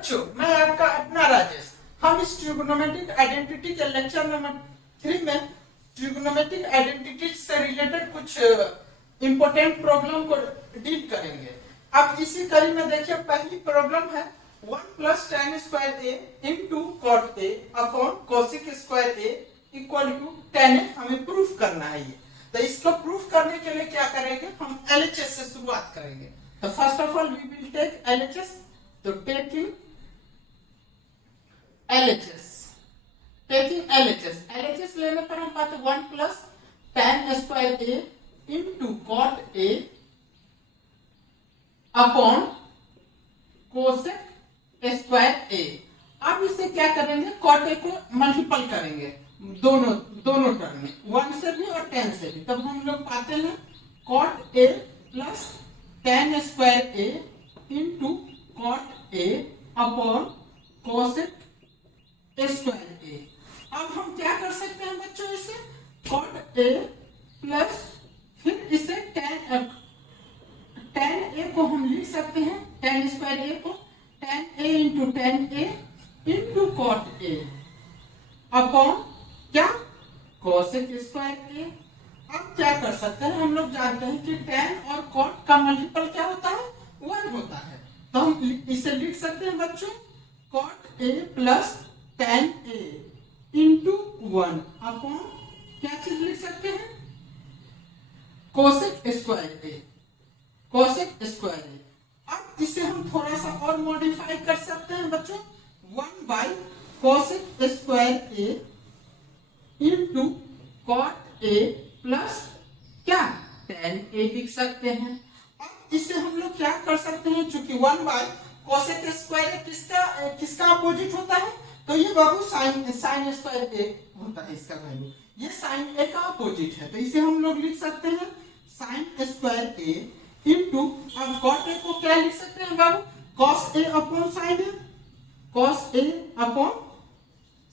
बच्चों, मैं आपका अपना राजेश। हम इस ट्रिगोनोमेट्रिक आइडेंटिटी के लेक्चर नंबर 3 में ट्रिगोनोमेट्रिक आइडेंटिटी से रिलेटेड कुछ इंपॉर्टेंट प्रॉब्लम को डील करेंगे। अब इसी कड़ी में देखिए, पहली प्रॉब्लम है 1 + tan square a into cot a upon cosec square a equal to tan a। हमें प्रूफ करना है ये। तो इसको प्रूफ करने के लिए क्या करेंगे, हम LHS से शुरुआत करेंगे। तो first of all we will take LHS। तो टेकिंग LHS लेने पर हम पाते 1 + tan square a into cot a upon cosec square a। अब इसे क्या करेंगे, कॉट a को मल्टीपल करेंगे दोनों टर्म में, 1 से भी और 10 से भी। तब हम लोग पाते हैं cot a plus tan square a into cot a upon cosec square a। अब हम क्या कर सकते हैं बच्चों, इसे कॉट a प्लस फिर इसे tan a को हम लिख सकते हैं, tan स्क्वायर a को tan a into cot a upon क्या कोसेक स्क्वायर a। अब क्या कर सकते हैं, हम लोग जानते हैं कि tan और cot का मल्टीपल क्या होता है, 1 होता है। तो हम इसे लिख सकते हैं बच्चों cot a plus tan a into 1 upon क्या चीज लिख सकते हैं, कोसेक स्क्वायर a। अब इसे हम थोड़ा सा और मॉडिफाई कर सकते हैं बच्चों, 1 / cosec square a into cot a plus क्या tan a लिख सकते हैं। अब इसे हम लोग क्या कर सकते हैं, चूंकि 1 / कोसेक स्क्वायर a किसका अपोजिट होता है, तो ये बाबू साइन स्क्वायर a होता है, इसका वैल्यू ये साइन a का अपोजिट है। तो इसे हम लोग लिख सकते हैं साइन स्क्वायर a इंटू, अब कॉट a को क्या लिख सकते हैं बाबू, cos a upon sine a, cos a upon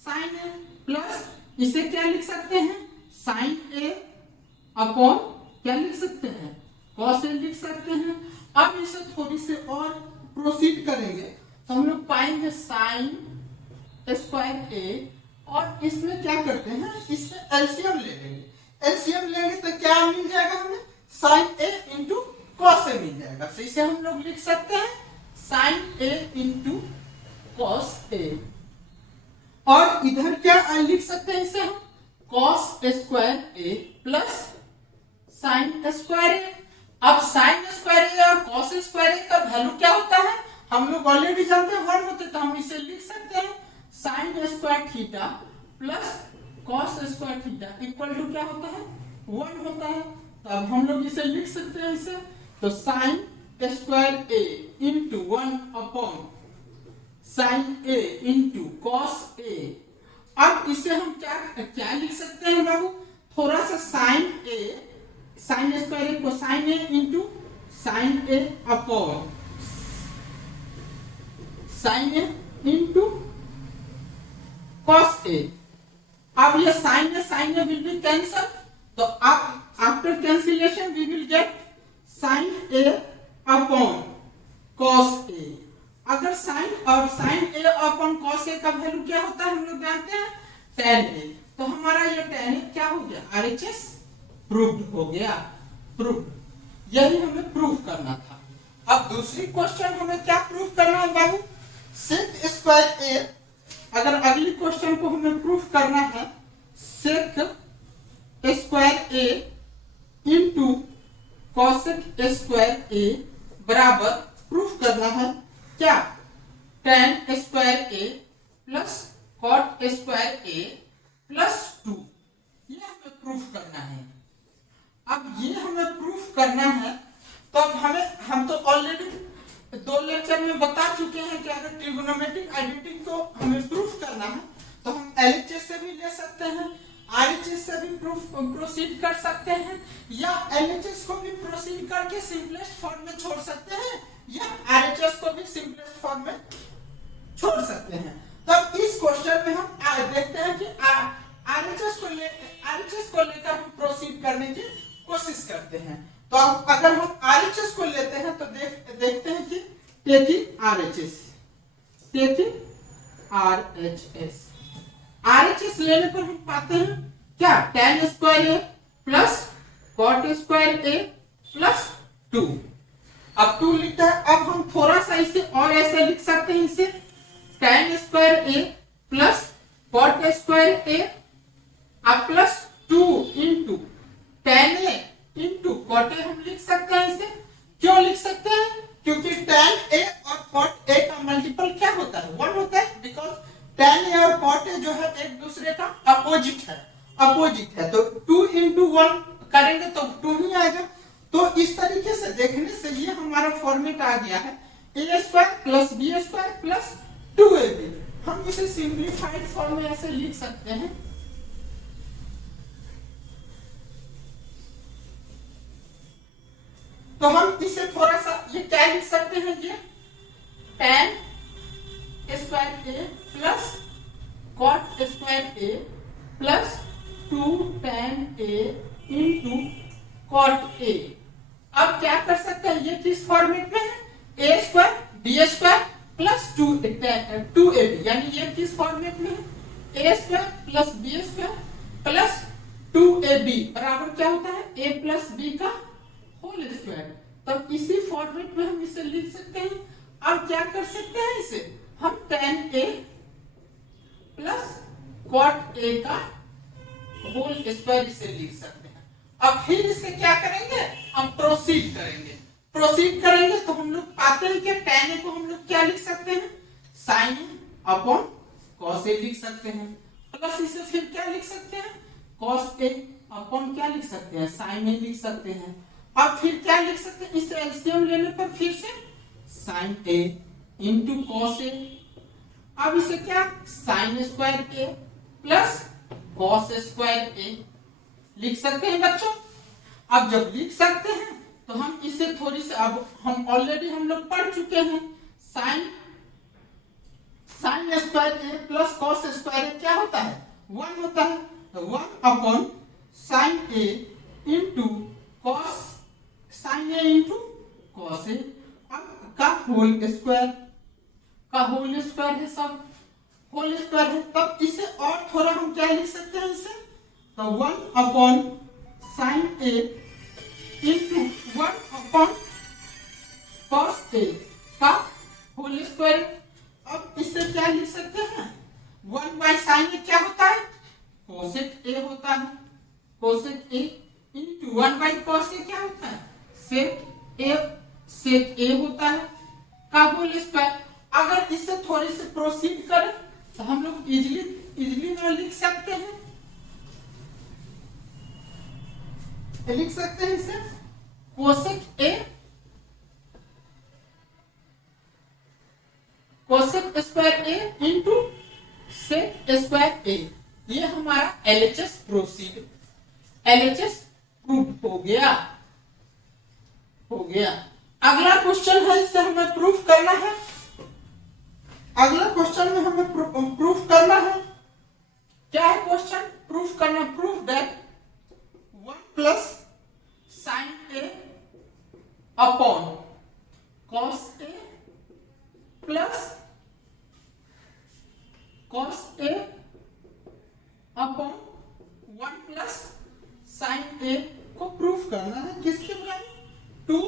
sine a plus इसे क्या लिख सकते हैं, साइन a अपॉन क्या लिख सकते हैं, कॉस a लिख सकते हैं। अब इसे थोड़ी सी और प्रोसीड करेंगे तो हम लोग पाएंगे साइन स्क्वायर a, और इसमें क्या करते हैं, इसमें एलसीएम ले लेंगे। एलसीएम लेंगे तो क्या मिल जाएगा हमें, sine a into cos a मिल जाएगा। तो इसे हम लोग लिख सकते हैं sine a into cos a, और इधर क्या लिख सकते हैं, इसे हम cos square a plus sine square a। अब साइन स्क्वायर a और कॉस स्क्वायर a का वैल्यू क्या होता है, हम लोग ऑलरेडी जानते हैं 1 होते, तो हम इसे लिख सकते हैं sine square theta plus cos square theta equal to क्या होता है, 1 होता है। तो अब हम लोग इसे लिख सकते हैं इसे, तो sign square a into 1 upon sine a into cos a। अब इसे हम क्या लिख सकते हैं बाबू, थोड़ा सा साइन स्क्वायर a को sine a into sine a upon sine a into cos a। अब ये sine a will be cancel, तो अब after cancellation we will get sine a upon cos a। अगर sine a upon cos a का value क्या होता है, हम लोग जानते हैं tan a। तो हमारा ये tan a क्या हो गया, RHS प्रूव्ड हो गया, प्रूव्ड। यही हमें प्रूव करना था। अब दूसरी क्वेश्चन हमें क्या प्रूव करना है बाबू, सेक स्क्वायर a। अगर अगली क्वेश्चन को हमें प्रूफ करना है, sec square a into cosec square a बराबर प्रूफ करना है क्या, tan square a plus cot square a plus 2। ये हमें प्रूफ करना है। अब ये हमें प्रूफ करना है, तो अब हम तो ऑलरेडी 2 लेक्चर में बता चुके हैं कि अगर ट्रिगोनोमेट्रिक आइडेंटिटी को हमें प्रूफ करना है तो हम LHS से भी ले सकते हैं, RHS से भी प्रोसीड कर सकते हैं, या LHS को भी प्रोसीड करके सिंपलेस्ट फॉर्म में छोड़ सकते हैं, या RHS को भी सिंपलेस्ट फॉर्म में छोड़ सकते हैं। तब इस क्वेश्चन में हम देखते हैं कि RHS को लेकर हम प्रोसीड करने की कोशिश करते हैं। तो अगर हम RHS को लेते हैं तो देखते हैं कि taking RHS taking RHS। RHS लेने पर हम पाते हैं क्या, tan स्क्वायर ए प्लस cot स्क्वायर ए प्लस 2। अब 2 लिखता है, अब हम थोड़ा सा इसे और ऐसे लिख सकते हैं, इसे tan स्क्वायर ए प्लस cot स्क्वायर ए अब प्लस 2 इंटू tan ए इंटू cot ए हम लिख सकते हैं इसे। क्यों लिख सकते हैं, क्योंकि tan ए और cot ए का मल्टीपल क्या होता है, 1 होता है, बिकॉज tan ए और cot ए जो है एक दूसरे का अपोजिट है, तो 2 इंटू 1 करेंगे तो 2 ही आएगा। तो इस तरीके से देखने से ये हमारा फॉर्मेट आ गया है a square plus b square plus 2ab। हम इसे सिंप्लीफाइड फॉर्म में ऐसे लिख सकते हैं, तो हम इसे थोड़ा सा ये क्या लिख सकते हैं, ये tan स्क्वायर ए प्लस cot स्क्वायर ए प्लस 2 tan ए इंटू cot ए। अब क्या कर सकते हैं, ये किस फॉर्मेट में है, a square b square plus 2ab, यानी ये किस फॉर्मेट में है, a square plus b square plus 2ab बराबर क्या होता है, ए प्लस बी का होल स्क्वायर। तब इसी फॉर्मेट में हम इसे लिख सकते हैं। अब क्या कर सकते हैं, इसे हम tan a plus cot a का होल स्क्वायर इसे लिख सकते हैं। अब फिर इसे क्या करेंगे, हम प्रोसीड करेंगे तो हम लोग पाते हैं कि tan a को हम लोग क्या लिख सकते हैं, sin a upon cos a लिख सकते हैं, प्लस इसे फिर क्या लिख सकते हैं, cos a अपॉन क्या लिख सकते हैं, sin a लिख सकते हैं। अब फिर क्या लिख सकते हैं, इसे एलसीएम लेने पर फिर से sin a into cos a। अब इसे क्या, sin square a plus cos square a लिख सकते हैं बच्चों। अब जब लिख सकते हैं तो हम इसे थोड़ी सी, अब हम ऑलरेडी हम लोग पढ़ चुके हैं, sin square a plus cos square a क्या होता है, 1 होता है, तो 1 upon sin a into cos sin a into cos a अब का होल स्क्वायर है, सब होल स्क्वायर है। तब इसे और थोड़ा हम क्या लिख सकते हैं, इसे तो 1 upon sin a into 1 upon cos a का होल स्क्वायर। अब इसे क्या लिख सकते हैं, 1 बाय sin a क्या होता है, cosec a होता है, cosec a into 1 by cos a क्या होता है, sec a होता है का होल स्क्वायर। अगर इससे थोड़ी सी प्रोसीड करें तो हम लोग इजिली में लिख सकते हैं, इसे cosec square a into sec square a। ये हमारा LHS प्रूव हो गया। अगला क्वेश्चन है, इससे हमें प्रूफ करना है, अगला क्वेश्चन में हमें प्रूफ करना है, क्या है क्वेश्चन, प्रूफ करना, proof that 1 plus sin a upon cos a plus cos a upon 1 plus sin a को प्रूफ करना है, किसके बराबर, 2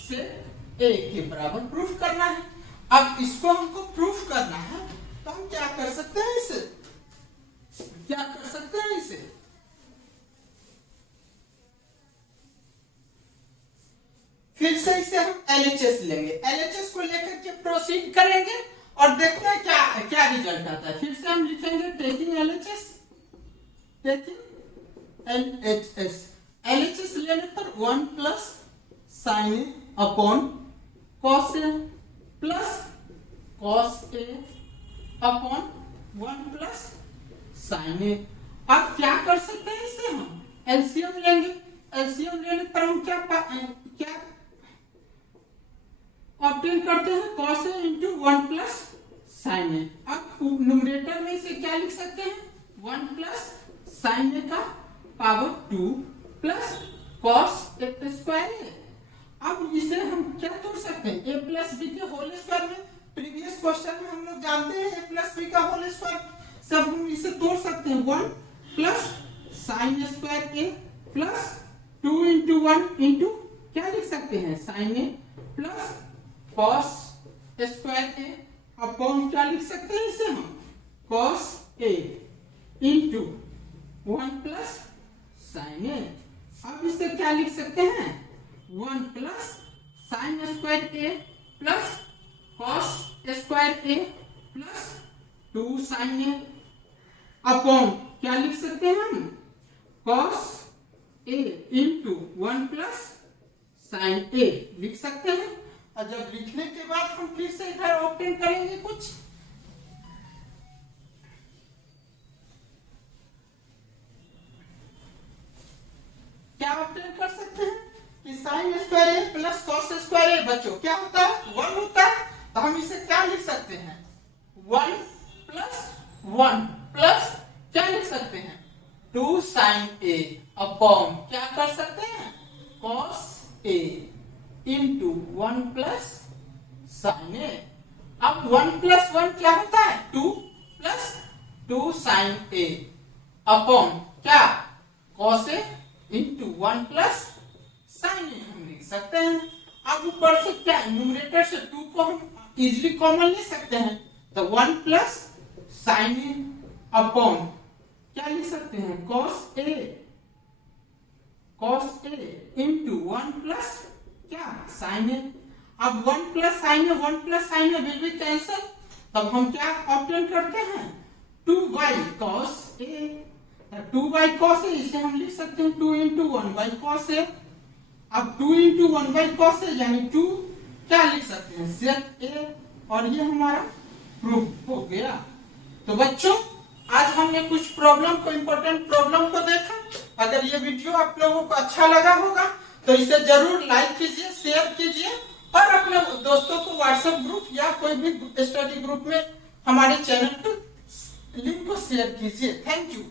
से a के बराबर प्रूफ करना है। अब इसको हमको प्रूफ करना है तो हम क्या कर सकते हैं, इसे फिर से इसे हम LHS लेंगे, LHS को लेकर के प्रोसीड करेंगे और देखते हैं क्या रिजल्ट आता है। फिर से हम लिखेंगे टेकिंग LHS लेने पर 1 plus sin a upon cos a plus cos a upon 1 plus sin a। अब क्या कर सकते हैं, इसे हम एलसीएम लेंगे, एलसीएम लेने पर हम क्या ऑब्टेन करते हैं, cos a into 1 plus sin a। अब न्यूमरेटर में इसे क्या लिख सकते हैं, 1 प्लस sin a का power 2 plus cos square a। अब इसे हम क्या तोड़ सकते हैं, a प्लस बी के होल स्क्वायर में। प्रीवियस क्वेश्चन में हम लोग जानते हैं a प्लस बी का होल स्क्वायर, सब हम इसे तोड़ सकते हैं। 1 प्लस साइन स्क्वायर ए प्लस 2 इंटू 1 इंटू क्या लिख सकते हैं साइन ए प्लस कॉस स्क्वायर ए अपॉन क्या लिख सकते हैं इसे हम cos A into 1 plus sign ए। अब इसे क्या लिख सकते हैं 1 प्लस साइन स्क्वायर ए प्लस कॉस स्क्वायर ए प्लस 2 साइन ए अपॉन क्या लिख सकते हैं हम cos A into 1 plus sign ए लिख सकते हैं। और जब लिखने के बाद हम फिर से इधर ऑब्टेन करेंगे कुछ, क्या ऑब्टेन कर सकते हैं कि साइन स्क्वायर ए प्लस कॉस स्क्वायर ए बच्चों क्या होता है 1 होता है, तो हम इसे क्या लिख सकते हैं 1 प्लस क्या लिख सकते हैं 2 साइन ए अपॉन क्या कर सकते हैं cos A into 1 plus sign ए। अब 1 प्लस 1 क्या होता है 2 प्लस 2 साइन ए अपॉन क्या cos A into 1 plus sign ए हम लिख सकते हैं। अब ऊपर से क्या न्यूमरेटर से 2 को हम इजीली कॉमन ले सकते हैं, तो 1 प्लस साइन ए अपॉन क्या लिख सकते हैं cos ए इंटू 1 प्लस क्या साइन ए। अब 1 plus sign A will be cancel, तब हम क्या ऑब्टेन करते हैं 2 by cos A, 2 by cos ए इसे हम लिख सकते हैं 2 इंटू 1 बाई cos ए। अब 2 इंटू 1 बाई cos ए यानी 2 क्या लिख सकते हैं sec ए, और ये हमारा प्रूफ हो गया। तो बच्चों आज हमने कुछ प्रॉब्लम को इंपॉर्टेंट प्रॉब्लम को देखा। अगर ये वीडियो आप लोगों को अच्छा लगा होगा तो इसे जरूर लाइक कीजिए, शेयर कीजिए और अपने दोस्तों को व्हाट्सएप ग्रुप या कोई भी स्टडी ग्रुप में हमारे चैनल के लिंक को शेयर कीजिए। Thank you.